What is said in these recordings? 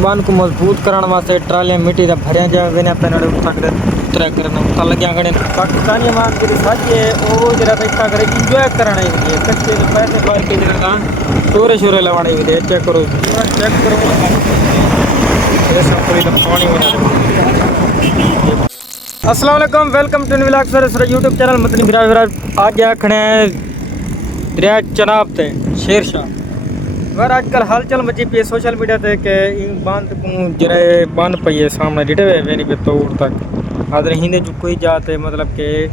बांध को मजबूत कराने वास्ते ट्रालियां मिट्टी का भरिया जाए वेने पैनड़े उठा उतरा करना उता लग्या गणे पाकिस्तानी मान के साथी है ओ जरा इतना करे एंजॉय कराना है कच्चे पैसे बाहर के जरा शोरे शोरे लवाने हुए चेक करो ये सब पूरी तो पानी अस्सलाम वालेकुम welcome to vlog sir YouTube channel मतनी विराज आज गया खड़े दरिया चनाब थे शेरशाह वर आजकल हालचाल मची पी सोशल मीडिया ते के इन बांध को जरे बांध पई है सामने डिटे वेनी पे तोड़ तक आदर हिंदे जो कोई जाते मतलब के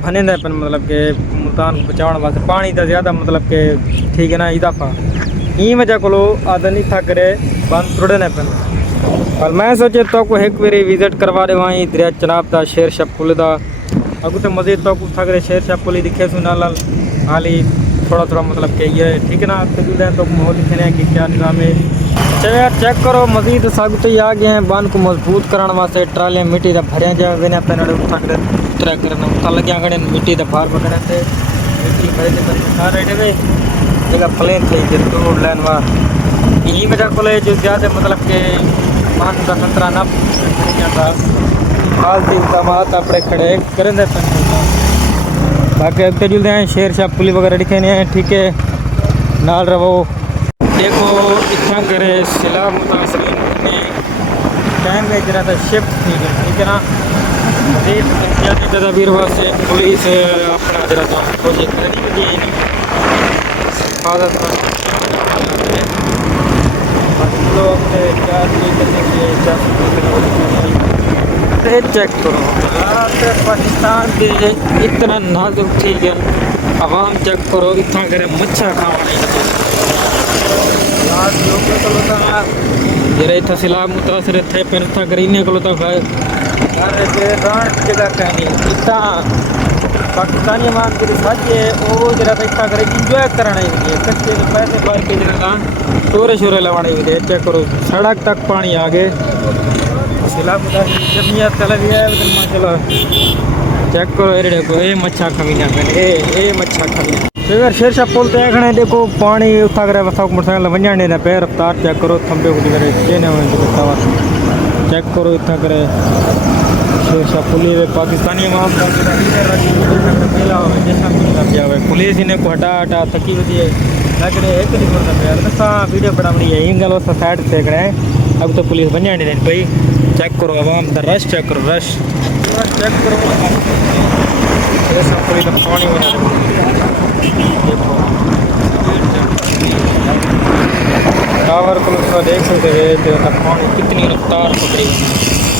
भने ने पन मतलब के मुल्तान बचाने वास्ते पानी दा ज़्यादा मतलब के ठीक है ना इजाफा ई वजह को आदर नहीं था करे बांध तोड़े ने पन और मैं सोचे तो को एक बारी विजिट करवा दे वहीं दरिया चनाब दा शेरशाह पुल दा अगू तो मज़ीद तो था करे शेरशाह पुल दिखे सुना लाल हाली थोड़ा मतलब कि ये ठीक है ना तो माहौल दिखने कि क्या निज़ाम है यार चेक करो मज़ीद साबित ही आ गए हैं बांध को मजबूत कराने वास्ते ट्रालियां मिट्टी का भरिया जाए वेने पैनड़े उतरा करना उता लग्या गणे मिट्टी का भार वगैरह से मिट्टी भरे सारे वे जगह प्लेन थे जो तोड़ लैन वा यही वजह को जो ज़्यादा मतलब के बांध का खतरा ना था हाल भी दामाद अपने खड़े करें बाकी अगते जुलते हैं शेरशाह पुली वगैरह दिखे नहीं हैं ठीक है नाल रहो देखो इतना करे सिला मुतासरीन ने टाइम में जरा था शिफ्ट ठीक है ना एहतियाती तदाबीर वास्ते पुलिस अपना जरा था कोशिश करेगी हिफाजत लोग क्या करने के चेक करो पाकिस्तान के इतना नाजुक ठीक है आवाम चेक करो इतना करे मच्छा खावा जरा इतना सिला मुतासर थे फिर इतना करे इन्हें को जगह कहनी इतना पाकिस्तानी मान के साथी है वो जरा इतना करे एंजॉय कराना है कच्चे पैसे बाहर के जगह शोरे शोरे लवाने हुए चेक करो सड़क तक पानी आ गए सिला जमीयत तलब है माशाल्लाह चेक करो ये देखो ये मच्छा खमी ना ए मच्छा खमी तो यार शेरशाह पुल ते खड़े देखो पानी उठा करे वसा मोटरसाइकिल वंजाने ना पे रफ्तार चेक करो थंबे को करे केने चेक करो इतना करे शेरशाह पुल है पाकिस्तानी आवाम का पहला जैसा जावे पुलिस इन्हें को हटा थकी होती है लग रहे एक नहीं करता यार ना वीडियो बड़ा बड़ी है इन गलो साइड से खड़े अब तो पुलिस वंजाने देन भाई चेक करो आवाम द रश चेक करो रश चेक करो ये सब पूरी तो पानी देखो टावर को देख सकते हैं जो पानी कितनी रफ्तार पकड़ी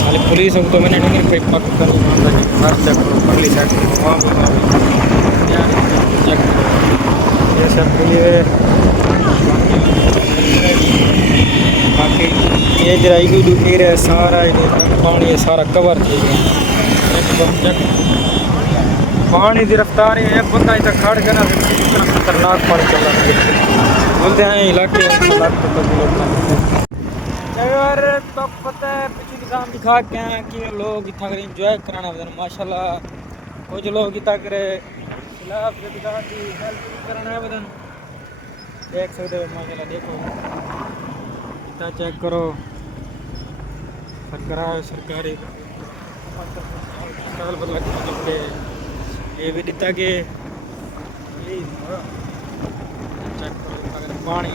हाल पुलिस तो मैंने नहीं कोई पाकिस्तानी चेक करो अगली साइड चेक ये सब बाकी ये जरा है सारा पानी है सारा कवर थी पानी की रफ्तार है बंदा इतना खड़ के ना इतना खतरनाक पानी चल रहा है बोलते हैं इलाके यार तो पता है पिछली निज़ाम दिखा के हैं कि लोग इतना कर इंजॉय कराना बदन माशाल्लाह कुछ लोग इतना करे खिलाफ की हेल्प करना है बदन देख सकते हो माशाल्लाह देखो चेक करो सरकारी ये भी दिता के चेक करो अगर पानी